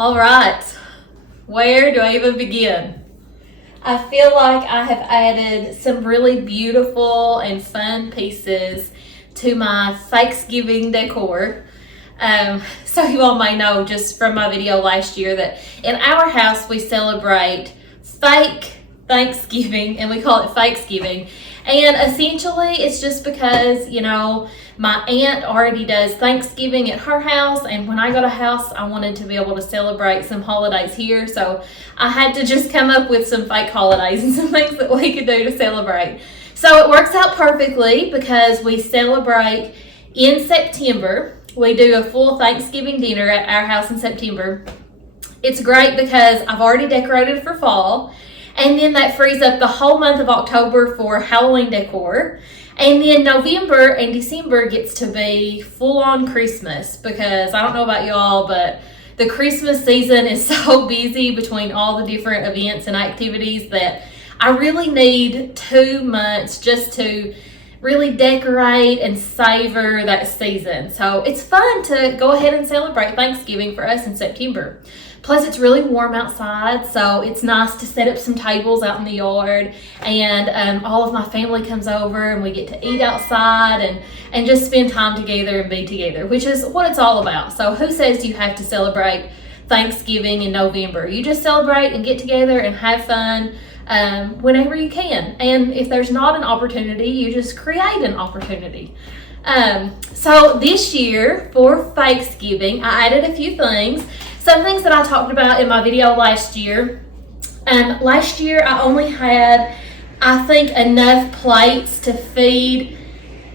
All right, where do I even begin? I feel like I have added some really beautiful and fun pieces to my Thanksgiving decor. So you all may know just from my video last year that in our house we celebrate fake Thanksgiving, and we call it Fakesgiving. And essentially it's just because, you know, my aunt already does Thanksgiving at her house, and when I got a house I wanted to be able to celebrate some holidays here, so I had to just come up with some fake holidays and some things that we could do to celebrate. So it works out perfectly because we celebrate in September. We do a full Thanksgiving dinner at our house in September. It's great because I've already decorated for fall, and then that frees up the whole month of October for Halloween decor. And then November and December gets to be full-on Christmas, because I don't know about y'all, but the Christmas season is so busy between all the different events and activities that I really need 2 months just to really decorate and savor that season. So it's fun to go ahead and celebrate Thanksgiving for us in September. Plus it's really warm outside, so it's nice to set up some tables out in the yard, and all of my family comes over and we get to eat outside and just spend time together and be together, which is what it's all about. So who says you have to celebrate Thanksgiving in November? You just celebrate and get together and have fun whenever you can. And if there's not an opportunity, you just create an opportunity. So this year for Thanksgiving, I added a few things. Some things that I talked about in my video last year. Last year I only had, I think, enough plates to feed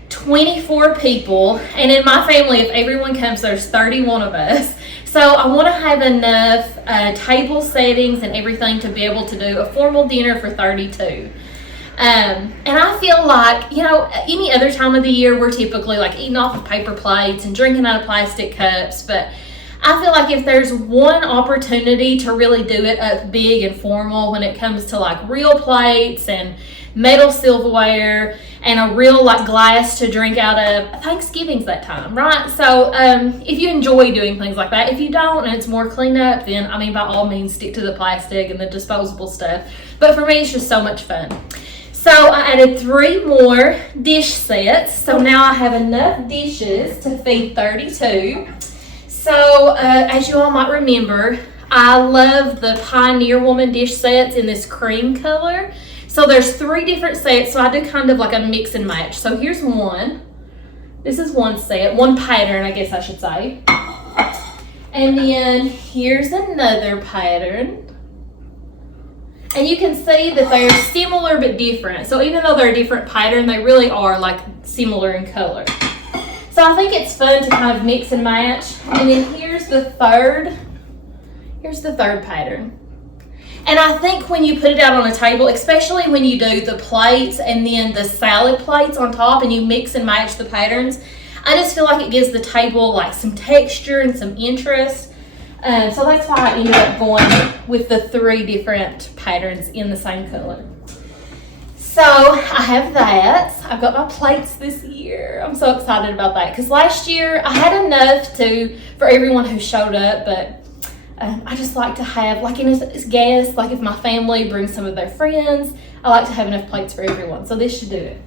24 people. And in my family, if everyone comes, there's 31 of us. So I want to have enough table settings and everything to be able to do a formal dinner for 32. And I feel like, you know, any other time of the year, we're typically like eating off of paper plates and drinking out of plastic cups. But I feel like if there's one opportunity to really do it up big and formal when it comes to like real plates and metal silverware and a real like glass to drink out of, Thanksgiving's that time, right? So if you enjoy doing things like that, if you don't and it's more cleanup, then I mean, by all means stick to the plastic and the disposable stuff. But for me, it's just so much fun. So I added 3 more dish sets. So now I have enough dishes to feed 32. So as you all might remember, I love the Pioneer Woman dish sets in this cream color. So there's 3 different sets, so I do kind of like a mix and match. So here's one. This is one set, one pattern, I guess I should say. And then here's another pattern. And you can see that they're similar but different. So even though they're a different pattern, they really are like similar in color. So I think it's fun to kind of mix and match. And then here's the third pattern. And I think when you put it out on a table, especially when you do the plates and then the salad plates on top and you mix and match the patterns, I just feel like it gives the table like some texture and some interest. So that's why I ended up going with the 3 different patterns in the same color. So I have that. I've got my plates this year. I'm so excited about that because last year I had enough for everyone who showed up, but I just like to have, like in a guest, like if my family brings some of their friends, I like to have enough plates for everyone. So this should do it.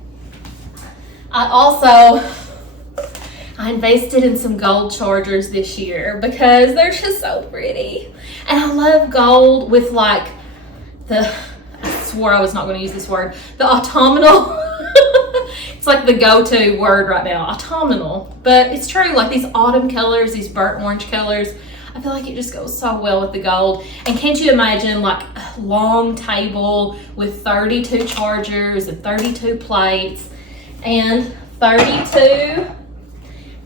I invested in some gold chargers this year because they're just so pretty. And I love gold with like I swore I was not going to use this word, the autumnal. It's like the go-to word right now, autumnal. But it's true, like these autumn colors, these burnt orange colors, I feel like it just goes so well with the gold. And can't you imagine like a long table with 32 chargers and 32 plates and 32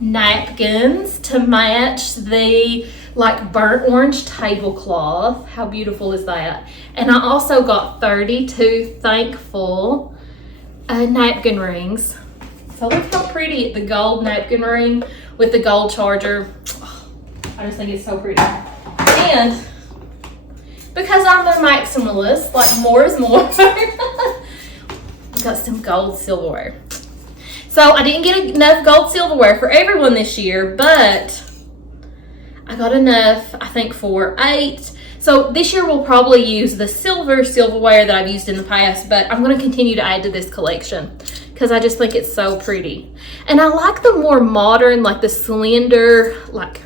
napkins to match the like burnt orange tablecloth. How beautiful is that? And I also got 32 thankful napkin rings. So look how pretty the gold napkin ring with the gold charger. Oh, I just think it's so pretty. And because I'm a maximalist, like more is more, got some gold silverware. So I didn't get enough gold silverware for everyone this year, but I got enough, I think, for 8. So this year we'll probably use the silverware that I've used in the past, but I'm going to continue to add to this collection because I just think it's so pretty. And I like the more modern, like the slender, like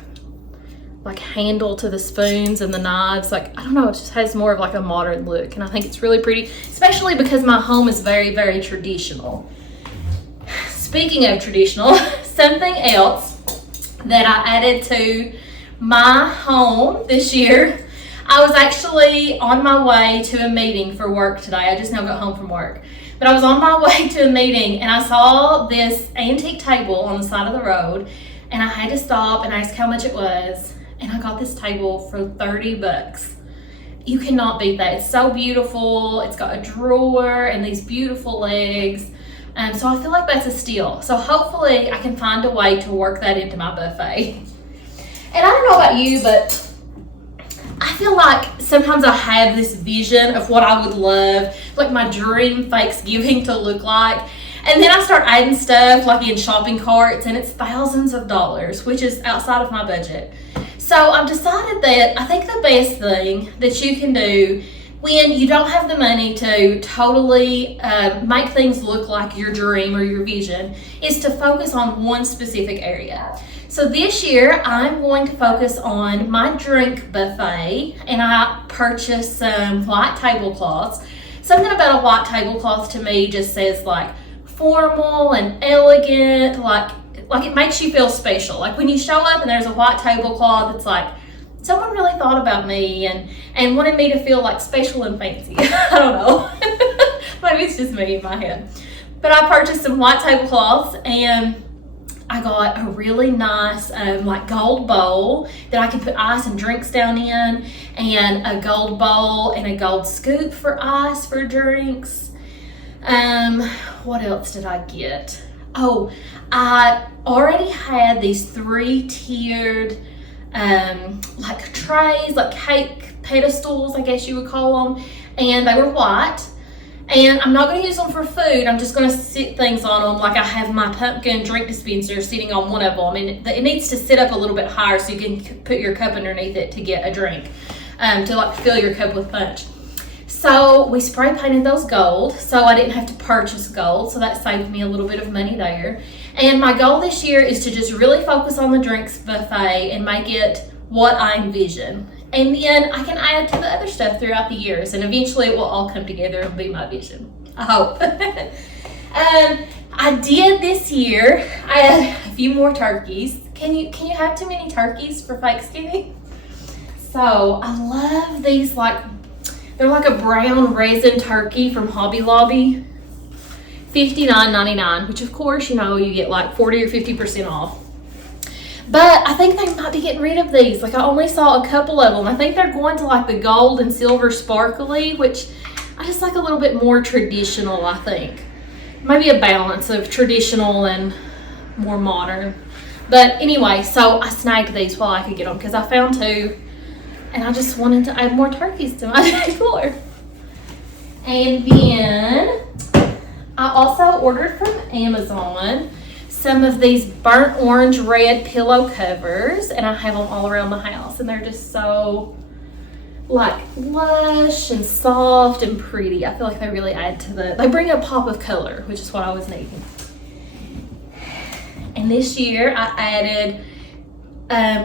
handle to the spoons and the knives. Like, I don't know, it just has more of like a modern look, and I think it's really pretty, especially because my home is very, very traditional. Speaking of traditional, something else that I added to my home this year, I was actually on my way to a meeting for work today. I just now got home from work. But I was on my way to a meeting and I saw this antique table on the side of the road, and I had to stop and ask how much it was. And I got this table for $30. You cannot beat that. It's so beautiful. It's got a drawer and these beautiful legs. So I feel like that's a steal. So hopefully I can find a way to work that into my buffet. And I don't know about you, but I feel like sometimes I have this vision of what I would love, like my dream Thanksgiving to look like. And then I start adding stuff like in shopping carts, and it's thousands of dollars, which is outside of my budget. So I've decided that I think the best thing that you can do when you don't have the money to totally make things look like your dream or your vision is to focus on one specific area. So this year I'm going to focus on my drink buffet, and I purchased some white tablecloths. Something about a white tablecloth to me just says like formal and elegant, like it makes you feel special. Like when you show up and there's a white tablecloth, it's like someone really thought about me and wanted me to feel like special and fancy. I don't know. Maybe it's just me in my head. But I purchased some white tablecloths, and I got a really nice like gold bowl that I can put ice and drinks down in, and a gold bowl and a gold scoop for ice for drinks. What else did I get? Oh, I already had these 3-tiered like trays, like cake pedestals, I guess you would call them, and they were white. And I'm not going to use them for food. I'm just going to sit things on them. Like I have my pumpkin drink dispenser sitting on one of them, and it needs to sit up a little bit higher so you can put your cup underneath it to get a drink, to like fill your cup with punch. So we spray painted those gold, so I didn't have to purchase gold, so that saved me a little bit of money there. And my goal this year is to just really focus on the drinks buffet and make it what I envision. And then I can add to the other stuff throughout the years, and eventually it will all come together and be my vision. I hope. I did this year, I had a few more turkeys. Can you have too many turkeys for Thanksgiving? So I love these, like, they're like a brown raisin turkey from Hobby Lobby. $59.99, which of course, you know, you get like 40 or 50% off. But I think they might be getting rid of these. Like I only saw a couple of them. I think they're going to like the gold and silver sparkly, which I just like a little bit more traditional, I think. Maybe a balance of traditional and more modern. But anyway, so I snagged these while I could get them because I found 2. And I just wanted to add more turkeys to my decor. And then I also ordered from Amazon some of these burnt orange red pillow covers, and I have them all around my house, and they're just so like lush and soft and pretty. I feel like they really add to they bring a pop of color, which is what I was needing. And this year I added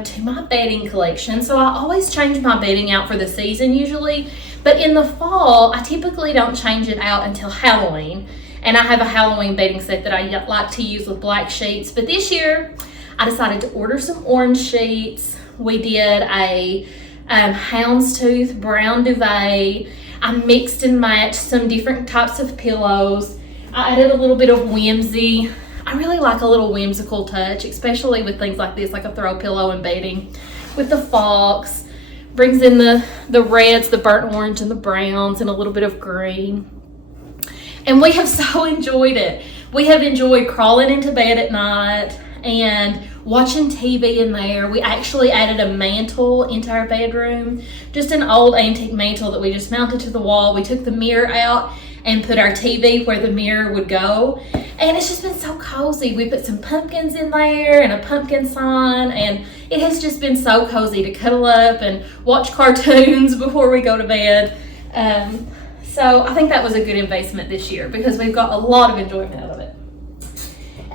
to my bedding collection. So I always change my bedding out for the season usually, but in the fall I typically don't change it out until Halloween. And I have a Halloween bedding set that I like to use with black sheets. But this year, I decided to order some orange sheets. We did a houndstooth brown duvet. I mixed and matched some different types of pillows. I added a little bit of whimsy. I really like a little whimsical touch, especially with things like this, like a throw pillow and bedding. With the fox, brings in the reds, the burnt orange, and the browns, and a little bit of green. And we have so enjoyed it. We have enjoyed crawling into bed at night and watching TV in there. We actually added a mantle into our bedroom, just an old antique mantle that we just mounted to the wall. We took the mirror out and put our TV where the mirror would go. And it's just been so cozy. We put some pumpkins in there and a pumpkin sign, and it has just been so cozy to cuddle up and watch cartoons before we go to bed. So I think that was a good investment this year because we've got a lot of enjoyment out of it.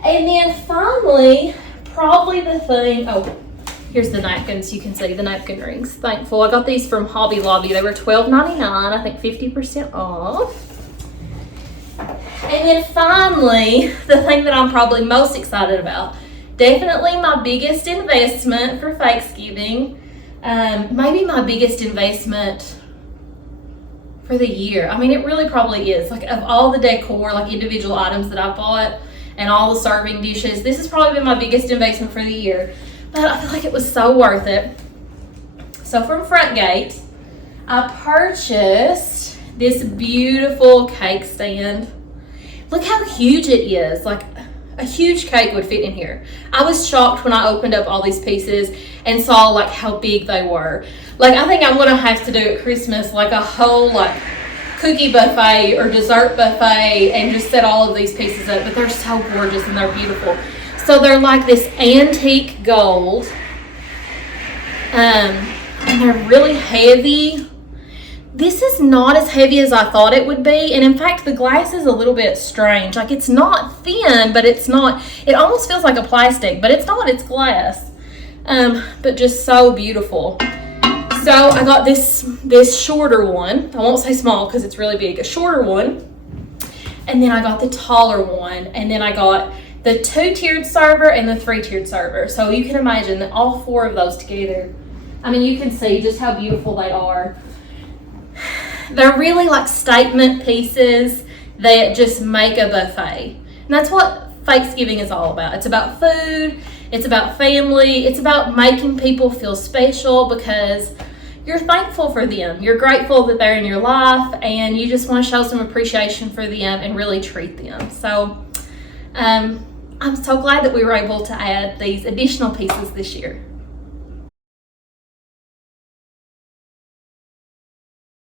And then finally, probably the thing, here's the napkins. You can see the napkin rings. Thankful. I got these from Hobby Lobby. They were $12.99, I think 50% off. And then finally, the thing that I'm probably most excited about, definitely my biggest investment for Thanksgiving, maybe my biggest investment for the year. I mean, it really probably is. Like, of all the decor, like individual items that I bought and all the serving dishes, this has probably been my biggest investment for the year. But I feel like it was so worth it. So from Frontgate, I purchased this beautiful cake stand. Look how huge it is. Like, a huge cake would fit in here. I was shocked when I opened up all these pieces and saw like how big they were. Like, I think I'm gonna have to do at Christmas like a whole like cookie buffet or dessert buffet and just set all of these pieces up. But they're so gorgeous and they're beautiful. So they're like this antique gold, and they're really heavy. This is not as heavy as I thought it would be, and in fact the glass is a little bit strange. Like, it's not thin, but it's not, it almost feels like a plastic, but it's not, it's glass. But just so beautiful. So I got this shorter one. I won't say small because it's really big. A shorter one, and then I got the taller one, and then I got the 2-tiered server and the 3-tiered server. So you can imagine that all 4 of those together, I mean, you can see just how beautiful they are. They're really like statement pieces that just make a buffet. And that's what Thanksgiving is all about. It's about food, it's about family, it's about making people feel special because you're thankful for them. You're grateful that they're in your life, and you just want to show some appreciation for them and really treat them. So I'm so glad that we were able to add these additional pieces this year.